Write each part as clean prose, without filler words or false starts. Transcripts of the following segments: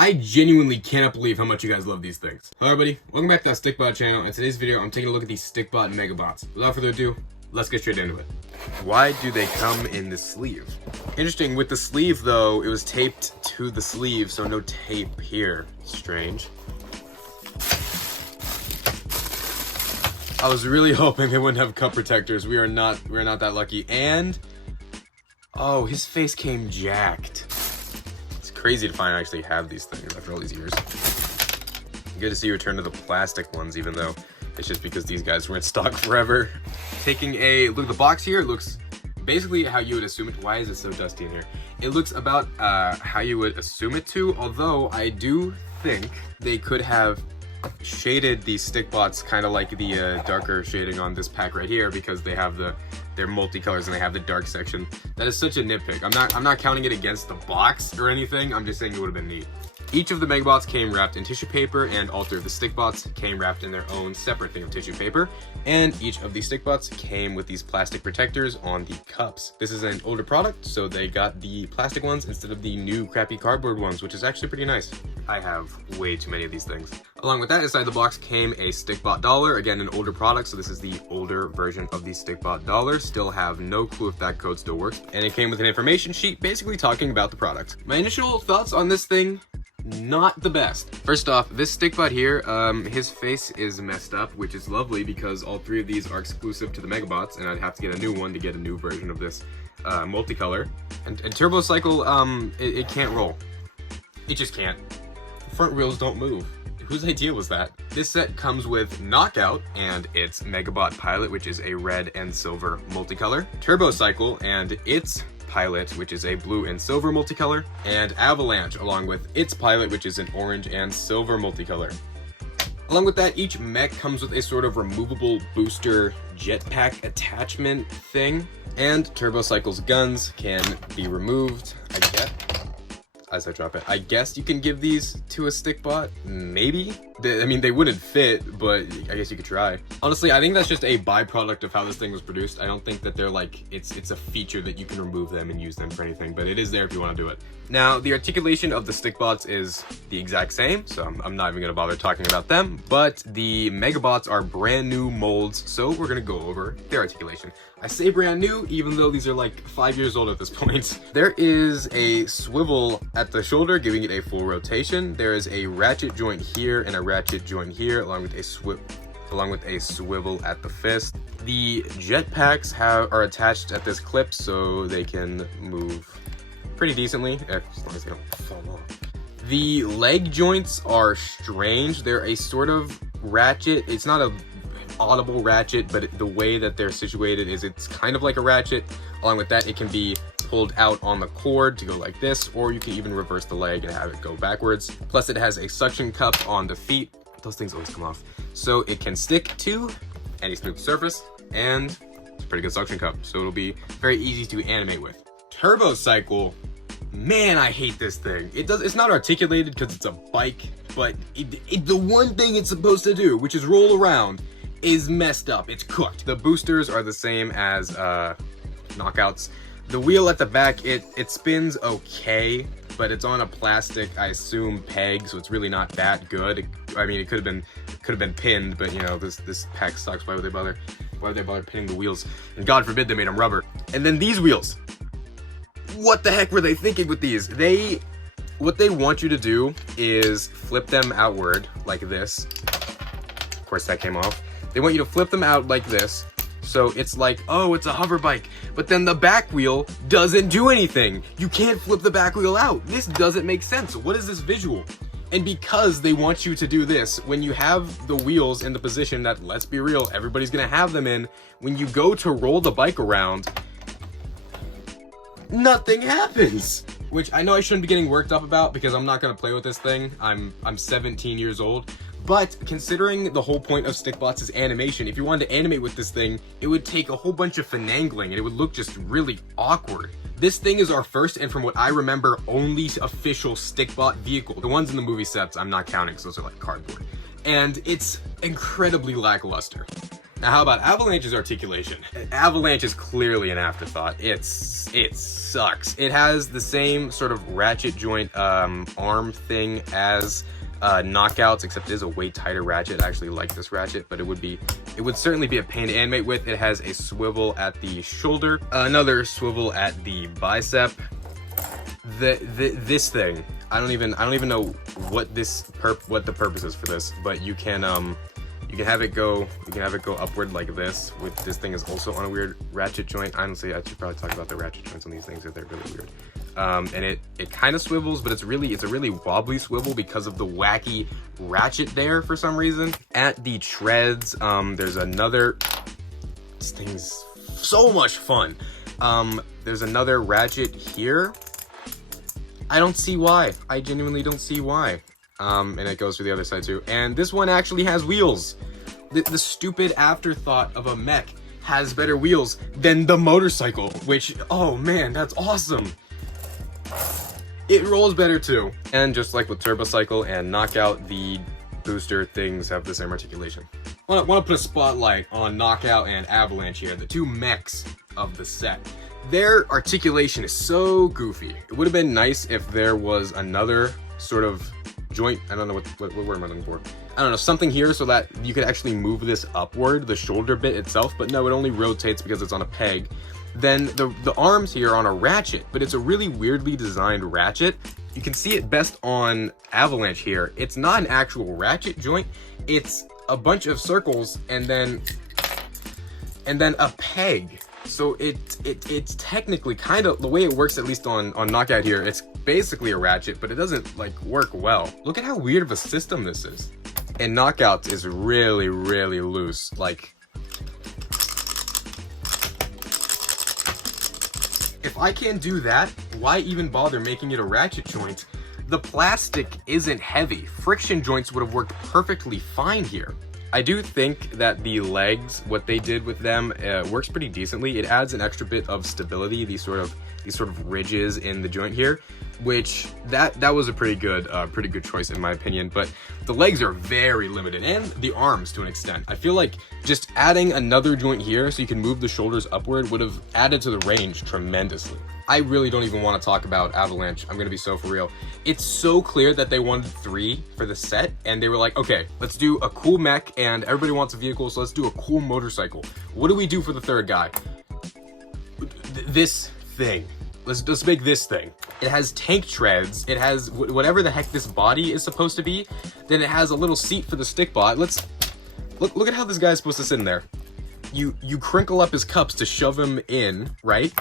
I genuinely cannot believe how much you guys love these things. Hello everybody, welcome back to the Stikbot channel. In today's video, I'm taking a look at these Stikbot Megabots. Without further ado, let's get straight into it. Why do they come in the sleeve? Interesting, with the sleeve though, it was taped to the sleeve, so no tape here. Strange. I was really hoping they wouldn't have cup protectors. We're not that lucky. And oh, his face came jacked. It's crazy to find I actually have these things after all these years. Good to see you return to the plastic ones, even though it's just because these guys were in stock forever. Taking a look at the box here, it looks basically how you would assume it. Why is it so dusty in here? It looks about how you would assume it to, although I do think they could have shaded these Stikbots kind of like the darker shading on this pack right here, because they have they're multicolors and they have the dark section. That is such a nitpick. I'm not counting it against the box or anything. I'm just saying it would have been neat. Each of the Megabots came wrapped in tissue paper, and all three of the Stikbots came wrapped in their own separate thing of tissue paper. And each of the Stikbots came with these plastic protectors on the cups. This is an older product, so they got the plastic ones instead of the new crappy cardboard ones, which is actually pretty nice. I have way too many of these things. Along with that, inside the box came a Stikbot dollar, again an older product, so this is the older version of the Stikbot dollar. Still have no clue if that code still works. And it came with an information sheet basically talking about the product. My initial thoughts on this thing, not the best. First off, this Stikbot here, his face is messed up, which is lovely because all three of these are exclusive to the Megabots, and I'd have to get a new one to get a new version of this multicolor. And Turbo Cycle, it can't roll. It just can't. The front wheels don't move. Whose idea was that? This set comes with Knockout and its Megabot Pilot, which is a red and silver multicolor, Turbo Cycle and its Pilot, which is a blue and silver multicolor, and Avalanche, along with its Pilot, which is an orange and silver multicolor. Along with that, each mech comes with a sort of removable booster jetpack attachment thing, and Turbo Cycle's guns can be removed, I guess. As I drop it, I guess you can give these to a Stikbot, maybe? I mean, they wouldn't fit, but I guess you could try. Honestly, I think that's just a byproduct of how this thing was produced. I don't think that they're like, it's a feature that you can remove them and use them for anything, but it is there if you want to do it. Now, the articulation of the Stikbots is the exact same, so I'm not even gonna bother talking about them, but the Megabots are brand new molds, so we're gonna go over their articulation. I say brand new, even though these are like 5 years old at this point. There is a swivel at the shoulder, giving it a full rotation. There is a ratchet joint here and a ratchet joint here, along with a swivel at the fist. The jetpacks are attached at this clip, so they can move pretty decently, as long as they don't fall off. The leg joints are strange. They're a sort of ratchet. It's not a audible ratchet, but the way that they're situated is it's kind of like a ratchet. Along with that, it can be pulled out on the cord to go like this, or you can even reverse the leg and have it go backwards. Plus, it has a suction cup on the feet. Those things always come off, so it can stick to any smooth surface, and it's a pretty good suction cup, so it'll be very easy to animate with. Turbo Cycle, man, I hate this thing. It's not articulated because it's a bike, but the one thing it's supposed to do, which is roll around, is messed up. It's cooked. The boosters are the same as Knockouts. The wheel at the back, it spins okay, but it's on a plastic, I assume, peg, so it's really not that good. I mean, it could have been pinned, but you know, this pack sucks. Why would they bother pinning the wheels? And God forbid they made them rubber. And then these wheels. What the heck were they thinking with these? What they want you to do is flip them outward like this. Of course, that came off. They want you to flip them out like this, so it's like, oh, it's a hover bike, but then the back wheel doesn't do anything. You can't flip the back wheel out. This doesn't make sense. What is this visual? And because they want you to do this, when you have the wheels in the position that, let's be real, everybody's gonna have them in, when you go to roll the bike around, nothing happens. Which I know I shouldn't be getting worked up about, because I'm not gonna play with this thing. I'm 17 years old. But considering the whole point of Stikbots is animation, if you wanted to animate with this thing, it would take a whole bunch of finagling and it would look just really awkward. This thing is our first, and from what I remember, only official Stikbot vehicle. The ones in the movie sets, I'm not counting because those are like cardboard. And it's incredibly lackluster. Now, how about Avalanche's articulation? Avalanche is clearly an afterthought. It sucks. It has the same sort of ratchet joint arm thing as Knockouts, except it is a way tighter ratchet. I actually like this ratchet, but it would certainly be a pain to animate with. It has a swivel at the shoulder, another swivel at the bicep. This thing, I don't even know what the purpose is for this, but you can have it go upward like this. With this thing is also on a weird ratchet joint. Honestly, I should probably talk about the ratchet joints on these things, if they're really weird. And it kind of swivels, but it's a really wobbly swivel because of the wacky ratchet there for some reason. At the treads, there's another. This thing's so much fun. There's another ratchet here. I don't see why. I genuinely don't see why. And it goes for the other side too. And this one actually has wheels. The stupid afterthought of a mech has better wheels than the motorcycle, which, oh man, that's awesome. It rolls better too. And just like with Turbocycle and Knockout, the booster things have the same articulation. I want to put a spotlight on Knockout and Avalanche here, the two mechs of the set. Their articulation is so goofy. It would have been nice if there was another sort of joint, I don't know what word am I looking for? I don't know, something here so that you could actually move this upward, the shoulder bit itself, but no, it only rotates because it's on a peg. Then the arms here are on a ratchet, but it's a really weirdly designed ratchet. You can see it best on Avalanche here. It's not an actual ratchet joint, it's a bunch of circles and then a peg. So it's technically kind of, the way it works, at least on Knockout here, it's basically a ratchet, but it doesn't like work well. Look at how weird of a system this is. And Knockouts is really, really loose. Like, if I can't do that, why even bother making it a ratchet joint? The plastic isn't heavy. Friction joints would have worked perfectly fine here. I do think that the legs, what they did with them, works pretty decently. It adds an extra bit of stability, these sort of ridges in the joint here, which that was a pretty good choice in my opinion. But the legs are very limited, and the arms to an extent. I feel like just adding another joint here so you can move the shoulders upward would have added to the range tremendously. I really don't even want to talk about Avalanche. I'm gonna be so for real. It's so clear that they wanted 3 for the set, and they were like, okay, let's do a cool mech, and everybody wants a vehicle, so let's do a cool motorcycle. What do we do for the third guy? This thing. Let's make this thing. It has tank treads. It has whatever the heck this body is supposed to be. Then it has a little seat for the Stikbot. Let's look at how this guy's supposed to sit in there. You crinkle up his cups to shove him in, right?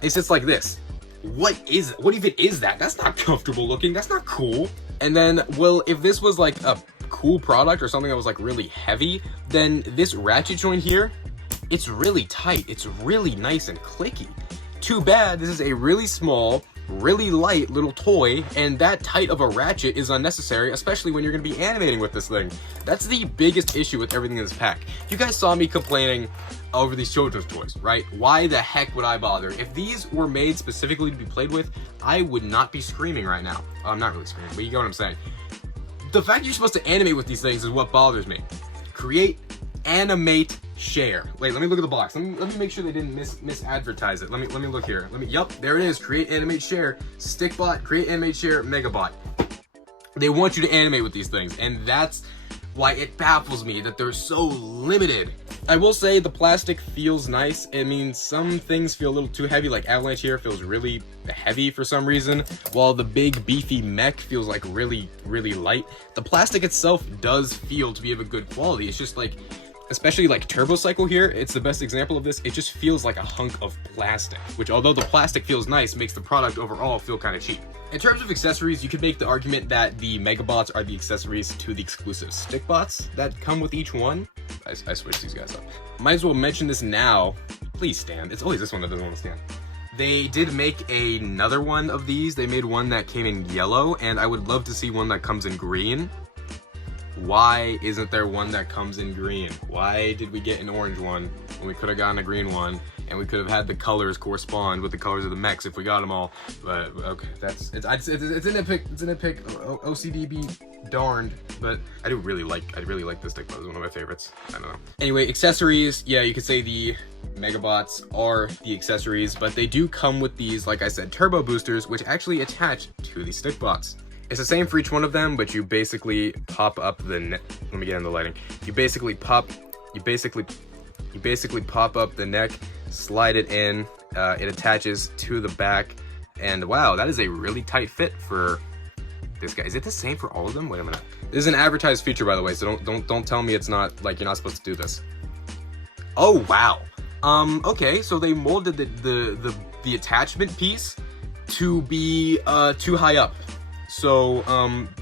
He sits like this. What even is that? That's not comfortable looking. That's not cool. And then, well, if this was like a cool product or something that was like really heavy, then this ratchet joint here, it's really tight. It's really nice and clicky. Too bad this is a really small, really light little toy, and that tight of a ratchet is unnecessary, especially when you're going to be animating with this thing. That's the biggest issue with everything in this pack. You guys saw me complaining over these children's toys, right? Why the heck would I bother? If these were made specifically to be played with, I would not be screaming right now. I'm not really screaming, but you get what I'm saying. The fact you're supposed to animate with these things is what bothers me. Create, animate, share. Wait, let me look at the box. Let me make sure they didn't misadvertise it. Let me look here. Yup, there it is. Create, animate, share. Stikbot, create, animate, share, Megabot. They want you to animate with these things, and that's why it baffles me that they're so limited. I will say the plastic feels nice. I mean, some things feel a little too heavy, like Avalanche here feels really heavy for some reason, while the big beefy mech feels like really, really light. The plastic itself does feel to be of a good quality. It's just like, especially like Turbocycle here, it's the best example of this. It just feels like a hunk of plastic, which, although the plastic feels nice, makes the product overall feel kind of cheap. In terms of accessories, you could make the argument that the Megabots are the accessories to the exclusive Stikbots that come with each one. I switched these guys up. Might as well mention this now. Please stand. It's always this one that doesn't want to stand. They did make another one of these. They made one that came in yellow, and I would love to see one that comes in green. Why isn't there one that comes in green? Why did we get an orange one when we could have gotten a green one, and we could have had the colors correspond with the colors of the mechs if we got them all? But okay, it's a nitpick. It's a nitpick. OCD be darned. but I really like this Stikbot. It's one of my favorites. I don't know. Anyway, accessories. Yeah, you could say the Megabots are the accessories, but they do come with these, like I said, turbo boosters, which actually attach to the Stikbots. It's the same for each one of them, but you basically pop up the neck. Let me get in the lighting. You basically pop up the neck, slide it in. It attaches to the back, and wow, that is a really tight fit for this guy. Is it the same for all of them? Wait a minute. This is an advertised feature, by the way, so don't tell me it's not, like, you're not supposed to do this. Oh wow. Okay, so they molded the attachment piece to be too high up. So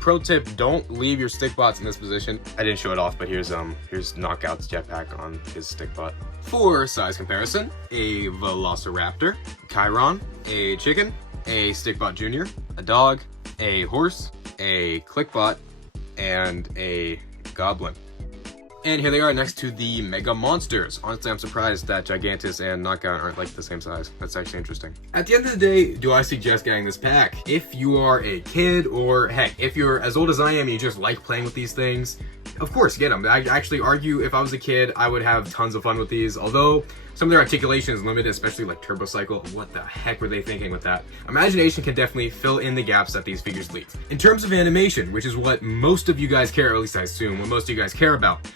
pro tip, don't leave your Stikbots in this position. I didn't show it off, but here's Knockout's jetpack on his Stikbot. For size comparison, a Velociraptor, Chiron, a chicken, a Stikbot Junior, a dog, a horse, a Clickbot, and a goblin. And here they are next to the Mega Monsters. Honestly, I'm surprised that Gigantus and Knockout aren't like the same size. That's actually interesting. At the end of the day, do I suggest getting this pack? If you are a kid, or heck, if you're as old as I am and you just like playing with these things, of course, get them. I actually argue if I was a kid, I would have tons of fun with these. Although some of their articulation is limited, especially like Turbo Cycle. What the heck were they thinking with that? Imagination can definitely fill in the gaps that these figures leave. In terms of animation, which is what most of you guys care, or at least I assume what most of you guys care about,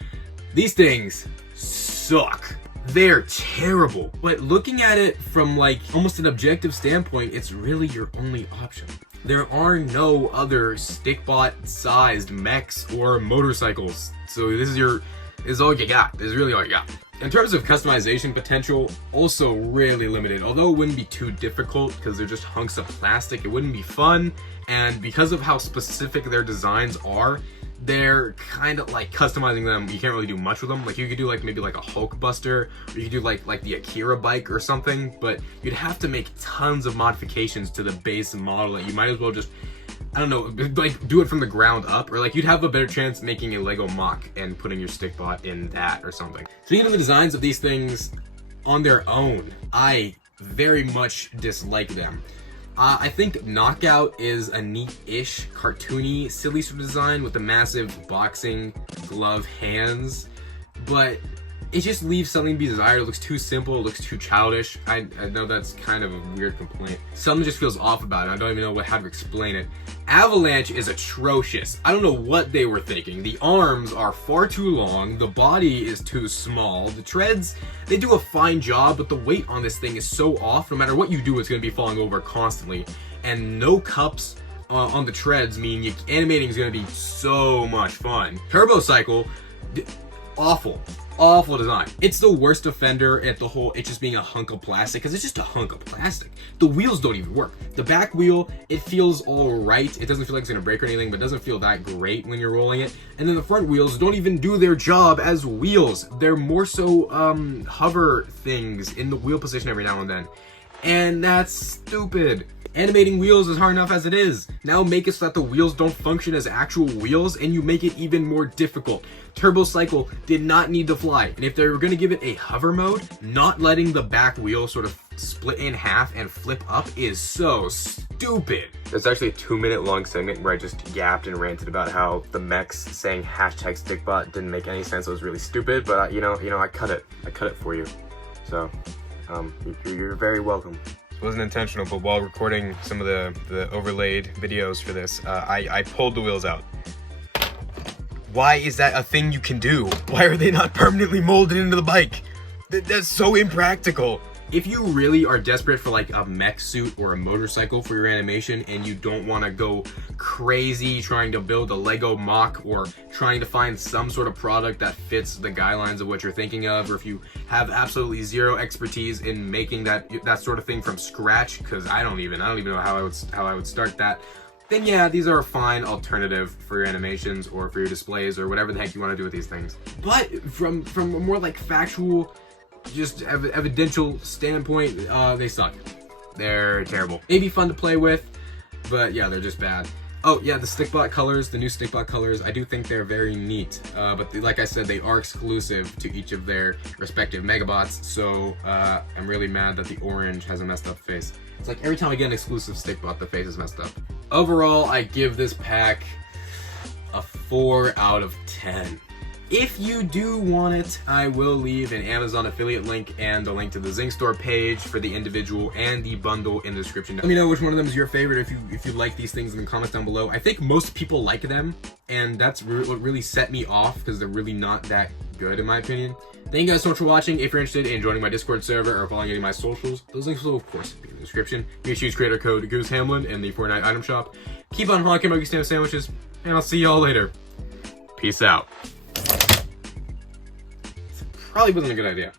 these things suck. They're terrible. But looking at it from like almost an objective standpoint, it's really your only option. There are no other Stikbot sized mechs or motorcycles. So this is all you got. This is really all you got. In terms of customization potential, also really limited. Although it wouldn't be too difficult because they're just hunks of plastic, it wouldn't be fun. And because of how specific their designs are, they're kind of like customizing them. You can't really do much with them. Like you could do like maybe like a Hulk Buster, or you could do like the Akira bike or something, but you'd have to make tons of modifications to the base model that you might as well just, I don't know, like do it from the ground up, or like you'd have a better chance making a Lego Mach and putting your Stikbot in that or something. So even the designs of these things on their own, I very much dislike them. I think Knockout is a neat-ish, cartoony, silly sort of design with the massive boxing glove hands, but it just leaves something to be desired. It looks too simple, it looks too childish. I know that's kind of a weird complaint. Something just feels off about it. I don't even know how to explain it. Avalanche is atrocious. I don't know what they were thinking. The arms are far too long, the body is too small, the treads, they do a fine job, but the weight on this thing is so off. No matter what you do, it's going to be falling over constantly. And no cups on the treads mean animating is going to be so much fun. Turbo Cycle, awful design. It's the worst offender at the whole, it's just being a hunk of plastic, because it's just a hunk of plastic. The wheels don't even work. The back wheel, it feels all right. It doesn't feel like it's gonna break or anything, but it doesn't feel that great when you're rolling it. And then the front wheels don't even do their job as wheels. They're more so hover things in the wheel position every now and then. And that's stupid. Animating wheels is hard enough as it is. Now make it so that the wheels don't function as actual wheels, and you make it even more difficult. Turbo Cycle did not need to fly, and if they were going to give it a hover mode, not letting the back wheel sort of split in half and flip up is so stupid. There's actually a 2-minute long segment where I just yapped and ranted about how the mechs saying #Stikbot didn't make any sense. It was really stupid, but you know, I cut it for you. So, you're very welcome. It wasn't intentional, but while recording some of the overlaid videos for this, I pulled the wheels out. Why is that a thing you can do? Why are they not permanently molded into the bike? That's so impractical. If you really are desperate for like a mech suit or a motorcycle for your animation, and you don't want to go crazy trying to build a Lego Mach or trying to find some sort of product that fits the guidelines of what you're thinking of, or if you have absolutely zero expertise in making that sort of thing from scratch, because I don't even know how I would start that, then yeah, these are a fine alternative for your animations or for your displays or whatever the heck you want to do with these things. But from a more like factual, just evidential standpoint, they suck. They're terrible. Maybe fun to play with, but yeah, they're just bad. Oh yeah, the Stikbot colors, the new Stikbot colors, I do think they're very neat. But like I said, they are exclusive to each of their respective Megabots, so I'm really mad that the orange has a messed up face. It's like every time I get an exclusive Stikbot, the face is messed up. Overall, I give this pack a 4 out of 10. If you do want it, I will leave an Amazon affiliate link and a link to the Zing store page for the individual and the bundle in the description. Let me know which one of them is your favorite if you like these things in the comments down below. I think most people like them, and that's what really set me off, because they're really not that good in my opinion. Thank you guys so much for watching. If you're interested in joining my Discord server or following any of my socials, those links will of course be in the description. Make sure you use creator code GooseHamlin in the Fortnite item shop. Keep on honking Monkey Stamp sandwiches, and I'll see y'all later. Peace out. Probably wasn't a good idea.